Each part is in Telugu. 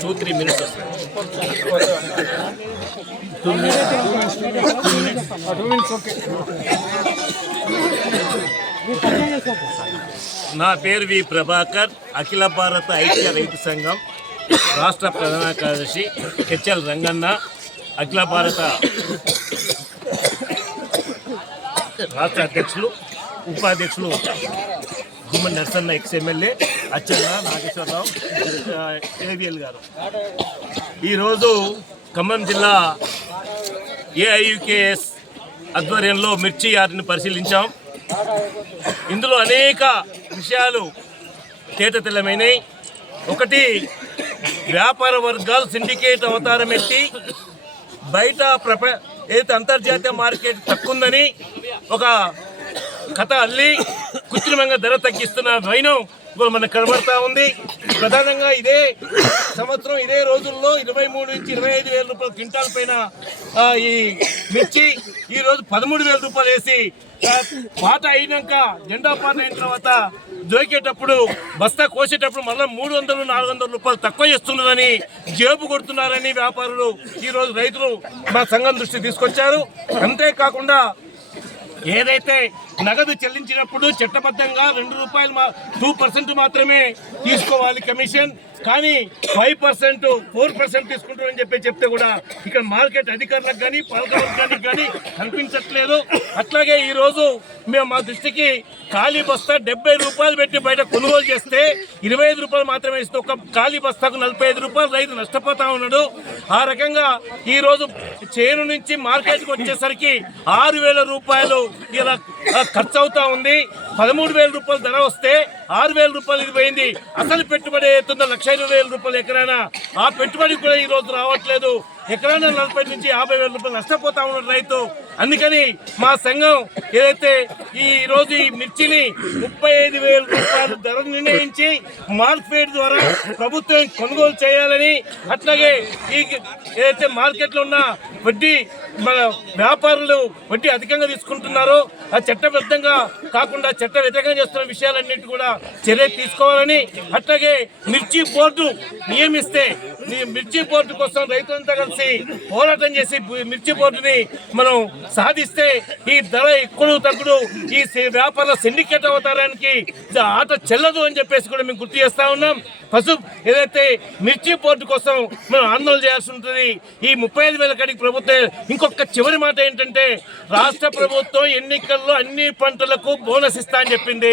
టూ త్రీ మినిట్స్ నా పేరు వి ప్రభాకర్ అఖిల భారత ఐక్య రైతు సంఘం రాష్ట్ర ప్రధాన కార్యదర్శి హెచ్ఎల్ రంగన్న అఖిల భారత రాష్ట్ర అధ్యక్షులు ఉపాధ్యక్షులు Gummadi Narsanna ex MLA Achanna Nageswara Rao AVL గారు. ఈరోజు ఖమ్మం జిల్లా ఏఐయుకేఎస్ ఆధ్వర్యంలో మిర్చి యార్డ్ని పరిశీలించాం. ఇందులో అనేక విషయాలు తేటతెల్లమైనవి ఒకటి వ్యాపార వర్గాలు సిండికేట్ అవతారం ఎత్తి బయట ప్రప ఏదైతే అంతర్జాతీయ మార్కెట్ తక్కువందని ఒక కథ అల్లి కృత్రిమంగా ధర తగ్గిస్తున్న వైనం ఇప్పుడు మనకు కనబడతా ఉంది. ప్రధానంగా ఇదే సంవత్సరం ఇదే రోజుల్లో ఇరవై మూడు నుంచి ఇరవై ఐదు వేల రూపాయల క్వింటాల్ పైన ఈ మిర్చి ఈ రోజు పదమూడు వేల రూపాయలు వేసి పాట అయినాక జెండా పాట అయిన తర్వాత దొరికేటప్పుడు బస్తా కోసేటప్పుడు మళ్ళీ మూడు వందలు నాలుగు వందల రూపాయలు తక్కువ చేస్తున్నదని జేబు కొడుతున్నారని వ్యాపారులు ఈరోజు రైతులు మా సంఘం దృష్టి తీసుకొచ్చారు. అంతేకాకుండా ఏదైతే నగదు చెల్లించినప్పుడు చట్టబద్ధంగా రెండు రూపాయలు మా టూ పర్సెంట్ మాత్రమే తీసుకోవాలి కమిషన్. కానీ ఫైవ్ పర్సెంట్ ఫోర్ పర్సెంట్ తీసుకుంటారని చెప్పి చెప్తే కూడా ఇక్కడ మార్కెట్ అధికారులకు కానీ పాలకవర్గానికి కానీ కనిపించట్లేదు. అట్లాగే ఈరోజు మేము మా దృష్టికి ఖాళీ బస్తా డెబ్బై రూపాయలు పెట్టి బయట కొనుగోలు చేస్తే ఇరవై ఐదు రూపాయలు మాత్రమే ఇస్తే ఒక ఖాళీ బస్తాకు నలభై ఐదు రూపాయలు రైతు నష్టపోతా ఉన్నాడు. ఆ రకంగా ఈరోజు చేను నుంచి మార్కెట్కి వచ్చేసరికి ఆరు వేల రూపాయలు ఇలా ఖర్చు అవుతా ఉంది. పదమూడు వేల రూపాయలు ధర వస్తే ఆరు వేల రూపాయలు ఇది పోయింది. అసలు పెట్టుబడి అవుతుందో లక్ష ఇరవై వేల రూపాయలు ఎకరైనా? ఆ పెట్టుబడి కూడా ఈ రోజు రావట్లేదు. ఎకరైనా నలభై నుంచి యాభై వేల రూపాయలు నష్టపోతా ఉన్నాడు రైతు. అందుకని మా సంఘం ఏదైతే ఈ రోజు ఈ మిర్చిని ముప్పై ఐదు వేల రూపాయలు ధర నిర్ణయించి మార్కెట్ ద్వారా ప్రభుత్వం కొనుగోలు చేయాలని అట్లాగే ఈ ఏదైతే మార్కెట్లో ఉన్న వడ్డీ మన వ్యాపారులు వడ్డీ అధికంగా తీసుకుంటున్నారో ఆ చట్టబద్ధంగా కాకుండా చట్ట వ్యతిరేకంగా చేస్తున్న విషయాలన్నింటి కూడా చర్య తీసుకోవాలని అట్లాగే మిర్చి బోర్డు నియమిస్తే ఈ మిర్చి బోర్డు కోసం రైతులంతా కలిసి పోరాటం చేసి మిర్చి బోర్డుని మనం సాధిస్తే ఈ ధర ఎక్కువ తగ్గుడు ఈ వ్యాపార సిండికేట్ అవతారానికి ఆట చెల్లదు అని చెప్పేసి కూడా మేము గుర్తు చేస్తా ఉన్నాం. పశు ఏదైతే మిర్చి బోర్డు కోసం మనం ఆందోళన చేయాల్సి ఉంటుంది ఈ ముప్పై ఐదు వేల కాడికి ప్రభుత్వం ఇంకొక చివరి మాట ఏంటంటే రాష్ట్ర ప్రభుత్వం ఎన్నికల్లో అన్ని పంటలకు బోనస్ ఇస్తా అని చెప్పింది.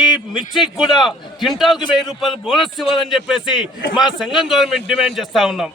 ఈ మిర్చికి కూడా క్వింటాల్కి వెయ్యి రూపాయలు బోనస్ ఇవ్వాలని చెప్పేసి మా సంఘం ద్వారా మేము డిమాండ్ చేస్తా ఉన్నాం.